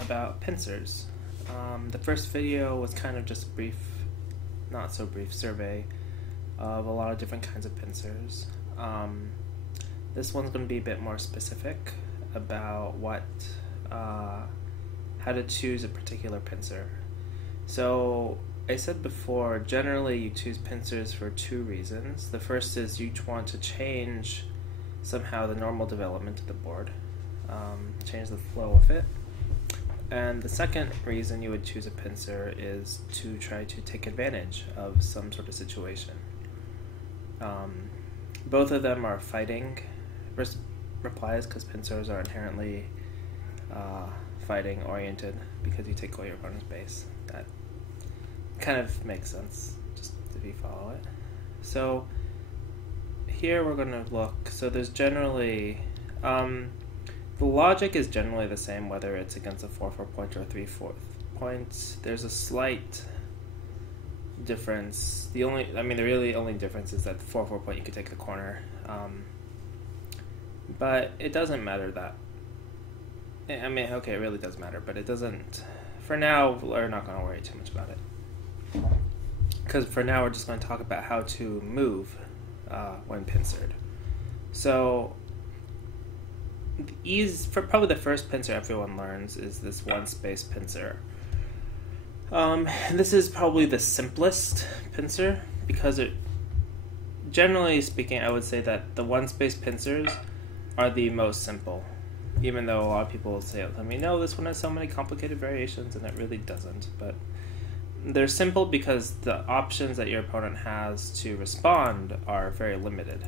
about pincers. The first video was kind of just a brief, not so brief, survey of a lot of different kinds of pincers. This one's going to be a bit more specific about how to choose a particular pincer. So I said before, generally you choose pincers for two reasons. The first is you want to change somehow the normal development of the board, change the flow of it. And the second reason you would choose a pincer is to try to take advantage of some sort of situation. Both of them are fighting replies because pincers are inherently fighting oriented because you take away your opponent's base. That kind of makes sense just if you follow it. So here we're going to look. So there's generally the logic is generally the same whether it's against a 4/4 point or a 3/4 point. There's a slight difference. The really only difference is that the 4/4 point you could take the corner, but it doesn't matter that. Okay, it really does matter, but it doesn't. For now, we're not going to worry too much about it, because for now we're just going to talk about how to move when pincered. So for probably the first pincer everyone learns is this one space pincer. This is probably the simplest pincer because generally speaking, I would say that the one space pincers are the most simple, even though a lot of people will say, I mean, no, this one has so many complicated variations, and it really doesn't. But they're simple because the options that your opponent has to respond are very limited.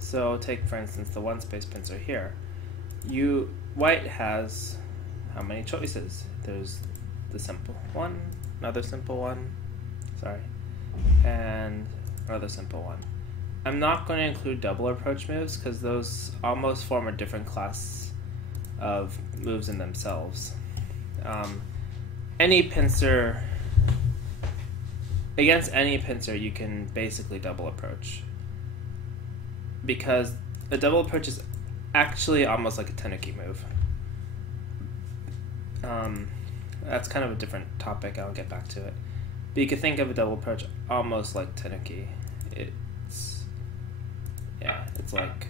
So take, for instance, the one space pincer here. White has how many choices? There's the simple one, another simple one, and another simple one. I'm not going to include double approach moves because those almost form a different class of moves in themselves. Against any pincer, you can basically double approach, because a double approach is actually almost like a tenuki move. That's kind of a different topic. I'll get back to it. But you could think of a double approach almost like tenuki. It's like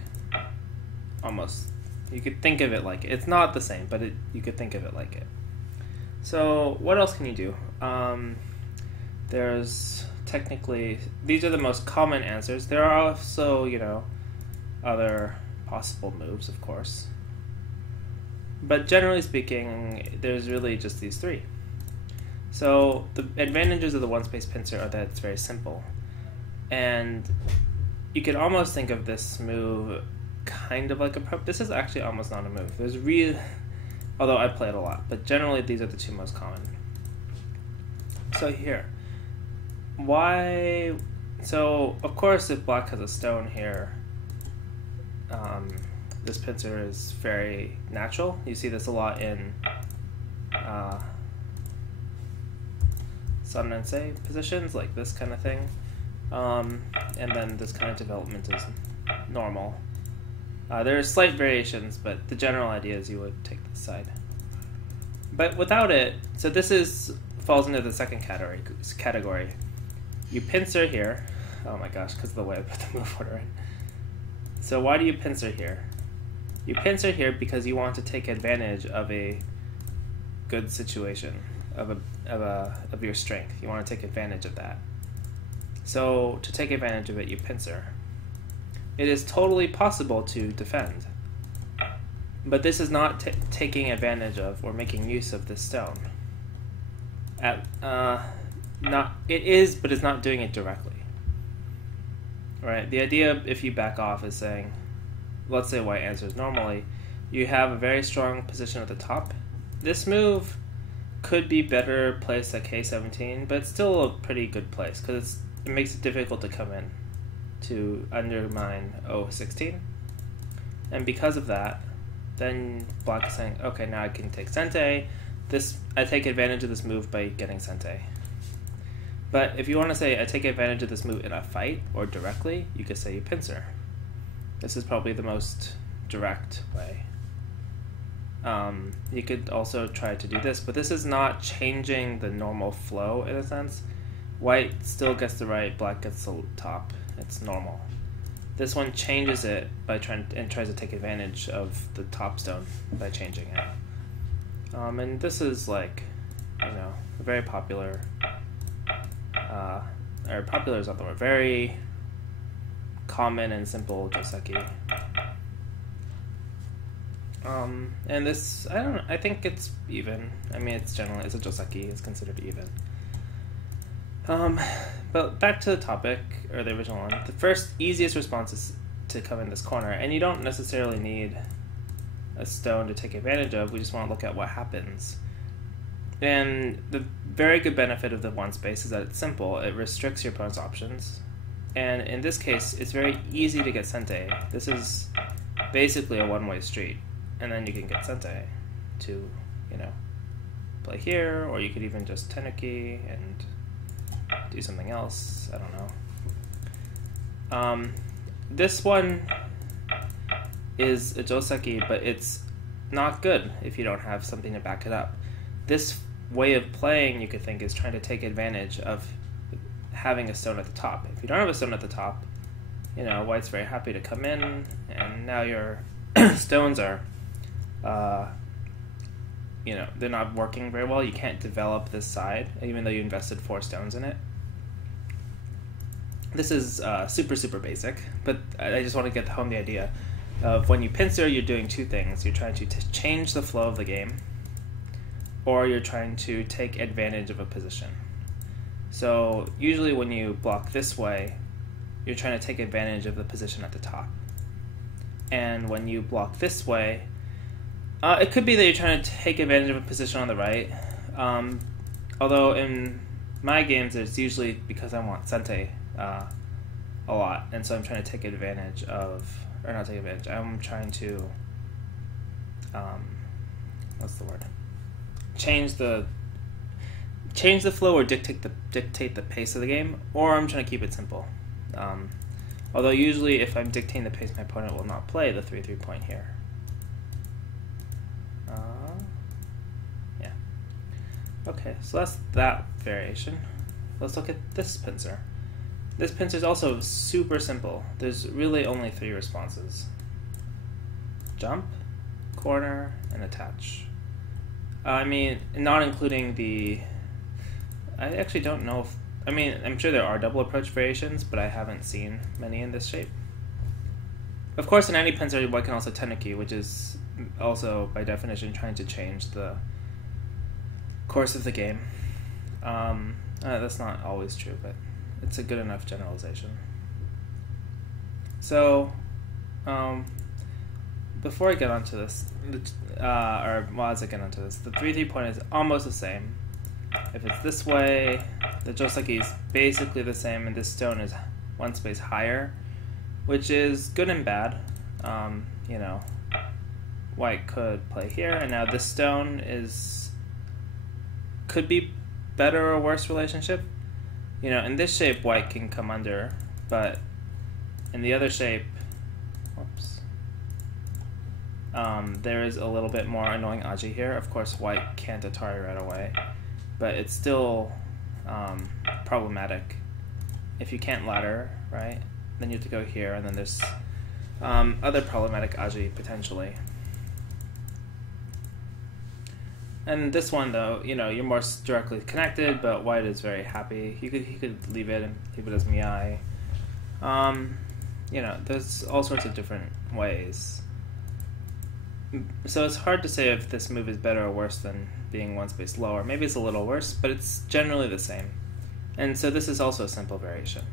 almost. You could think of it like it. It's not the same, but you could think of it like it. So what else can you do? There's technically, these are the most common answers. There are also, other possible moves, of course. But generally speaking, there's really just these three. So the advantages of the one-space pincer are that it's very simple. And you could almost think of this move kind of like this is actually almost not a move. Although I play it a lot, but generally these are the two most common. So here. So of course if black has a stone here, this pincer is very natural. You see this a lot in Sonnensei positions, like this kind of thing. And then this kind of development is normal. There are slight variations, but the general idea is you would take this side. But without it, so this falls into the second category. You pincer here. Oh my gosh, because of the way I put the move order in. So why do you pincer here? You pincer here because you want to take advantage of a good situation, of your strength. You want to take advantage of that. So to take advantage of it, you pincer. It is totally possible to defend, but this is not taking advantage of or making use of this stone. It is, but it's not doing it directly. Right? The idea, if you back off, is saying, let's say white answers normally, you have a very strong position at the top. This move could be better placed at K17, but it's still a pretty good place because it makes it difficult to come in to undermine O16. And because of that, then black is saying, okay, now I can take Sente. I take advantage of this move by getting Sente. But if you want to say, I take advantage of this move in a fight or directly, you could say you pincer. This is probably the most direct way. You could also try to do this, but this is not changing the normal flow in a sense. White still gets the right, black gets the top. It's normal. This one changes it by tries to take advantage of the top stone by changing it. And this is like, very popular. Or popular is not the word. Very common and simple joseki. And this, I think it's even. I mean, it's a joseki, it's considered even. But back to the topic, or the original one. The first easiest response is to come in this corner, and you don't necessarily need a stone to take advantage of. We just want to look at what happens. And the very good benefit of the one space is that it's simple. It restricts your opponent's options. And in this case, it's very easy to get sente. This is basically a one-way street. And then you can get sente to, play here, or you could even just tenuki and do something else. I don't know. This one is a joseki, but it's not good if you don't have something to back it up. This way of playing, you could think, is trying to take advantage of having a stone at the top. If you don't have a stone at the top, white's very happy to come in, and now your stones are, they're not working very well. You can't develop this side, even though you invested 4 stones in it. This is super, super basic, but I just want to get home the idea of when you pincer, you're doing 2 things. You're trying to change the flow of the game, or you're trying to take advantage of a position. So usually when you block this way, you're trying to take advantage of the position at the top. And when you block this way, it could be that you're trying to take advantage of a position on the right. Although in my games, it's usually because I want sente a lot, and so I'm trying to take advantage of, or not take advantage, I'm trying to, what's the word? Change the flow or dictate the pace of the game, or I'm trying to keep it simple. Although usually if I'm dictating the pace, my opponent will not play the 3-3 point here. Yeah. Okay, so that's that variation. Let's look at this pincer. This pincer is also super simple. There's really only 3 responses. Jump, corner, and attach. I mean, not including the... I actually don't know if... I'm sure there are double approach variations, but I haven't seen many in this shape. Of course, in any pincer, one can also tenuki, which is also, by definition, trying to change the course of the game. That's not always true, but it's a good enough generalization. So, before I get onto this, as I get onto this, the 3-3 point is almost the same. If it's this way, the joseki is basically the same, and this stone is 1 space higher, which is good and bad. White could play here, and now this stone could be better or worse relationship. In this shape, white can come under, but in the other shape, there is a little bit more annoying aji here. Of course, white can't Atari right away, but it's still problematic. If you can't ladder, right, then you have to go here, and then there's other problematic aji potentially. And this one, though, you're more directly connected, but white is very happy. He could leave it and leave it as miai. There's all sorts of different ways. So it's hard to say if this move is better or worse than being 1 space lower. Maybe it's a little worse, but it's generally the same. And so this is also a simple variation.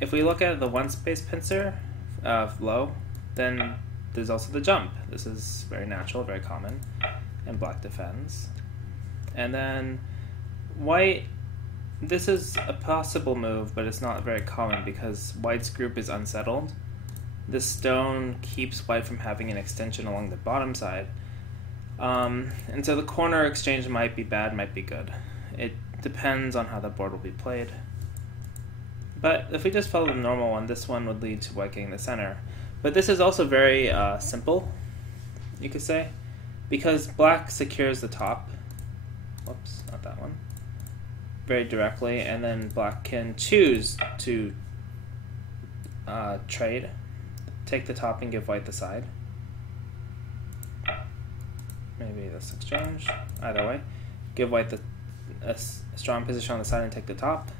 If we look at the 1 space pincer low, then there's also the jump. This is very natural, very common, and black defends. And then white, this is a possible move, but it's not very common because white's group is unsettled. This stone keeps white from having an extension along the bottom side. And so the corner exchange might be bad, might be good. It depends on how the board will be played. But if we just follow the normal one, this one would lead to white getting the center. But this is also very simple. you could say, because black secures the top. Whoops, not that one. Very directly, and then black can choose to trade, take the top and give white the side. Maybe this exchange. Either way, give white a strong position on the side and take the top,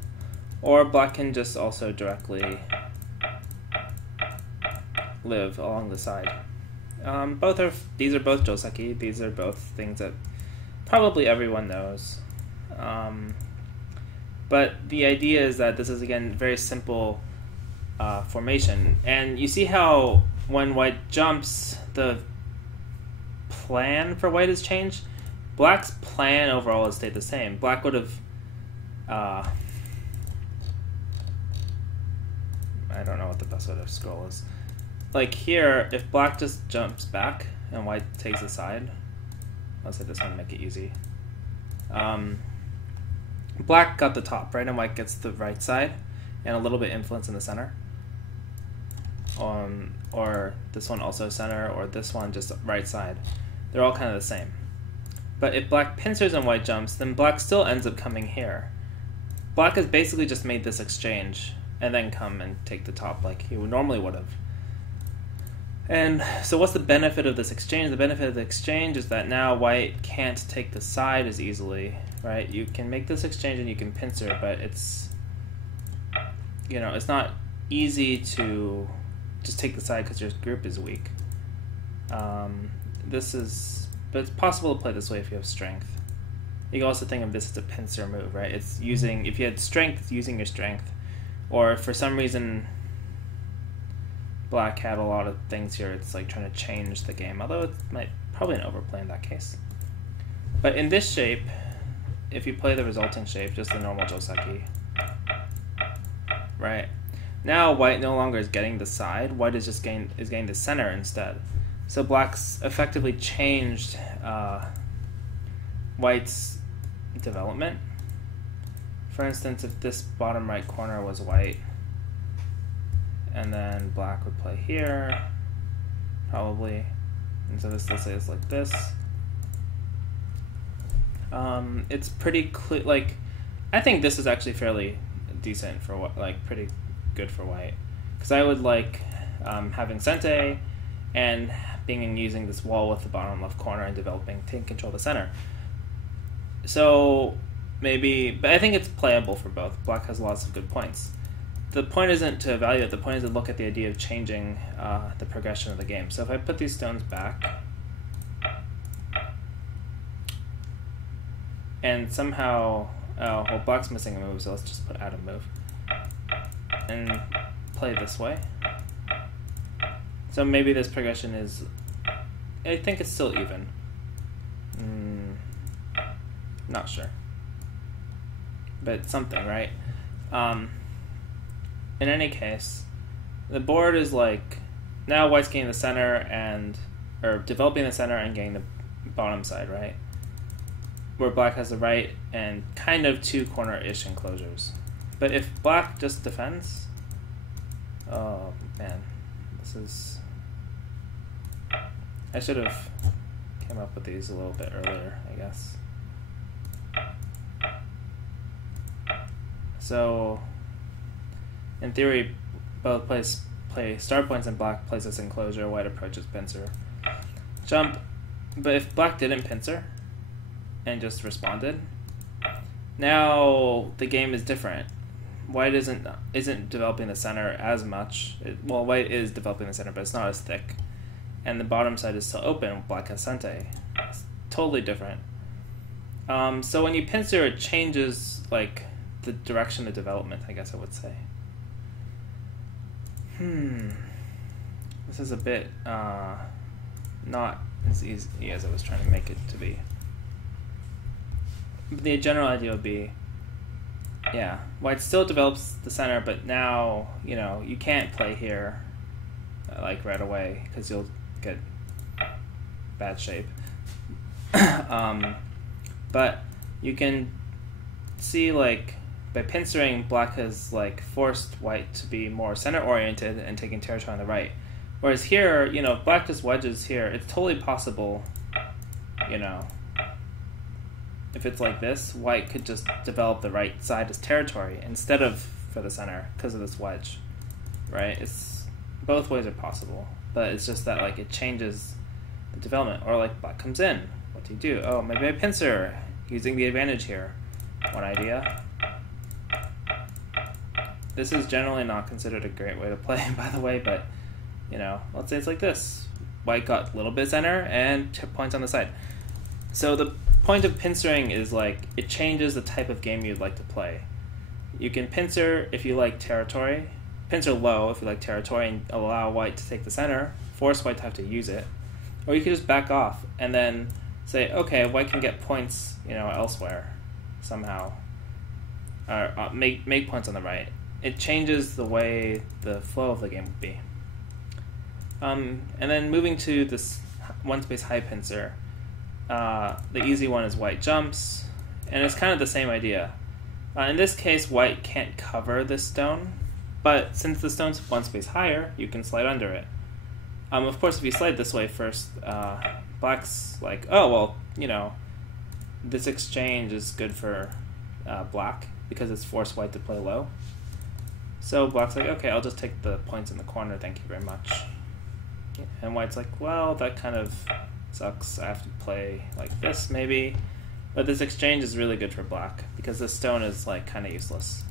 or black can just also directly live along the side. These are both joseki. These are both things that probably everyone knows. But the idea is that this is, again, very simple formation. And you see how when white jumps, the plan for white has changed? Black's plan overall has stayed the same. Black would have... I don't know what the best way to scroll is. Like here, if black just jumps back and white takes the side, let's say this one to make it easy. Black got the top, right, and white gets the right side and a little bit influence in the center. Or this one also center, or this one just right side. They're all kind of the same. But if black pincers and white jumps, then black still ends up coming here. Black has basically just made this exchange and then come and take the top like he normally would have. And so what's the benefit of this exchange? The benefit of the exchange is that now white can't take the side as easily, right? You can make this exchange and you can pincer, but it's, it's not easy to just take the side because your group is weak. But it's possible to play this way if you have strength. You can also think of this as a pincer move, right? It's using, if you had strength, it's using your strength. Or for some reason, black had a lot of things here. It's like trying to change the game, although it might probably an overplay in that case. But in this shape, if you play the resulting shape, just the normal joseki, right? Now white no longer is getting the side. White is just getting the center instead. So black's effectively changed white's development. For instance, if this bottom right corner was white, and then black would play here, probably. And so this, let's say, is like this. It's pretty clear. Like, I think this is actually fairly decent for what, like, pretty good for white, because I would like having sente and using this wall with the bottom left corner and taking control of the center. So maybe, but I think it's playable for both. Black has lots of good points. The point isn't to evaluate, the point is to look at the idea of changing the progression of the game. So if I put these stones back, and somehow, well, black's missing a move, so let's just put add a move, and play this way. So maybe this progression is, I think it's still even. Not sure. But something, right? In any case, the board is like, now white's getting the center or developing the center and getting the bottom side, right? Where black has the right and kind of two corner-ish enclosures. But if black just defends, oh man, this is, I should have came up with these a little bit earlier, I guess. So, in theory, both play start points, and black plays this enclosure, white approaches pincer. Jump, but if black didn't pincer and just responded, now the game is different. White isn't developing the center as much. Well, white is developing the center, but it's not as thick. And the bottom side is still open. Black has sente. It's totally different. So when you pincer, it changes like the direction of development, I guess I would say. This is a bit not as easy as I was trying to make it to be. The general idea would be, yeah, white still develops the center, but now, you can't play here like right away because you'll get bad shape. But you can see, like, by pincering, black has like forced white to be more center oriented and taking territory on the right. Whereas here, you know, if black just wedges here, it's totally possible, you know, if it's like this, white could just develop the right side as territory instead of for the center because of this wedge, right? It's both ways are possible, but it's just that like it changes the development. Or like black comes in, what do you do? Oh, maybe I pincer using the advantage here. One idea. This is generally not considered a great way to play, by the way, but you know, let's say it's like this. White got a little bit center and points on the side. So the point of pincering is like it changes the type of game you'd like to play. You can pincer if you like territory, pincer low if you like territory and allow white to take the center, force white to have to use it. Or you could just back off and then say, okay, white can get points, you know, elsewhere somehow. Or make points on the right. It changes the way the flow of the game would be. And then moving to this one space high pincer, the easy one is white jumps, and it's kind of the same idea. In this case, white can't cover this stone, but since the stone's one space higher, you can slide under it. Of course, if you slide this way first, black's like, oh, well, you know, this exchange is good for black because it's forced white to play low. So black's like, okay, I'll just take the points in the corner, thank you very much. And white's like, well, that kind of sucks. I have to play like this maybe. But this exchange is really good for black because this stone is like kind of useless.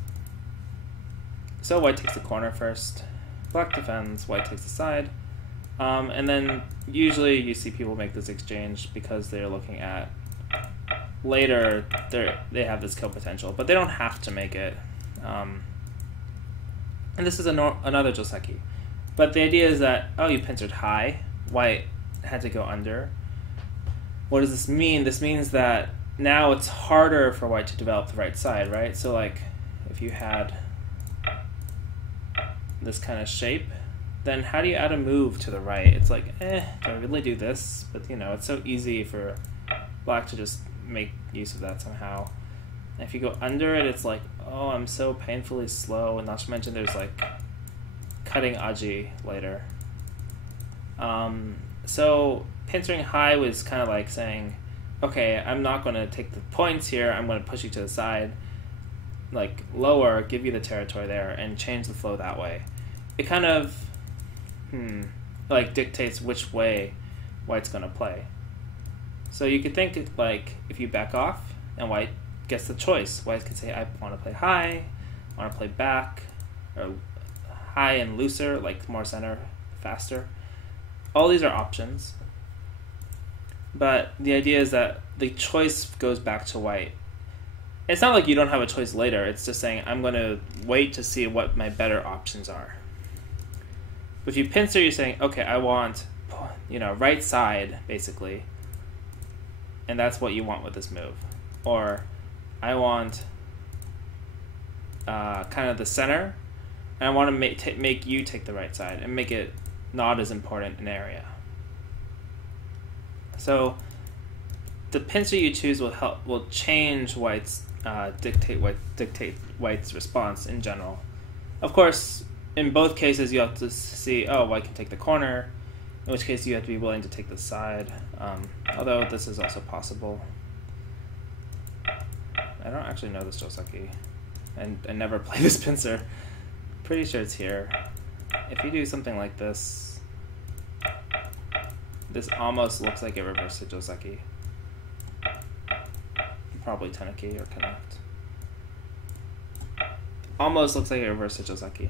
So white takes the corner first. Black defends, white takes the side. And then usually you see people make this exchange because they're looking at later they have this kill potential, but they don't have to make it. And this is another Joseki. But the idea is that, oh, you pincered high, white had to go under. What does this mean? This means that now it's harder for white to develop the right side, right? So like if you had this kind of shape, then how do you add a move to the right? It's like, do I really do this? But you know, it's so easy for black to just make use of that somehow. And if you go under it, it's like, oh, I'm so painfully slow, and not to mention there's like cutting aji later. So pincering high was kind of like saying, okay, I'm not going to take the points here, I'm going to push you to the side, like lower, give you the territory there, and change the flow that way. It kind of like dictates which way white's going to play. So you could think like if you back off and white gets the choice, white could say, I want to play high, I want to play back, or high and looser, like more center, faster. All these are options. But the idea is that the choice goes back to white. It's not like you don't have a choice later. It's just saying, I'm going to wait to see what my better options are. If you pincer, you're saying, okay, I want, you know, right side, basically. And that's what you want with this move. Or I want kind of the center, and I want to make you take the right side and make it not as important an area. So the pincer you choose will change white's dictate white's response in general. Of course, in both cases you have to see, oh, white can take the corner, in which case you have to be willing to take the side. Although this is also possible. I don't actually know this Joseki, and I never play this pincer. Pretty sure it's here. If you do something like this, this almost looks like a reverse Joseki. Probably Teneki or Connect. Almost looks like a reverse Joseki.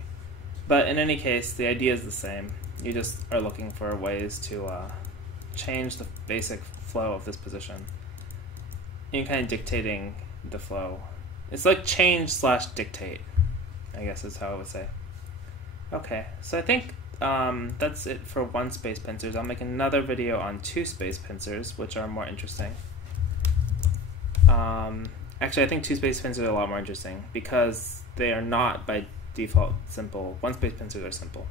But in any case, the idea is the same. You just are looking for ways to change the basic flow of this position. You're kind of dictating the flow. It's like change/dictate, I guess is how I would say. Okay, so I think that's it for one space pincers. I'll make another video on two space pincers, which are more interesting. Actually, I think two space pincers are a lot more interesting because they are not by default simple. One space pincers are simple.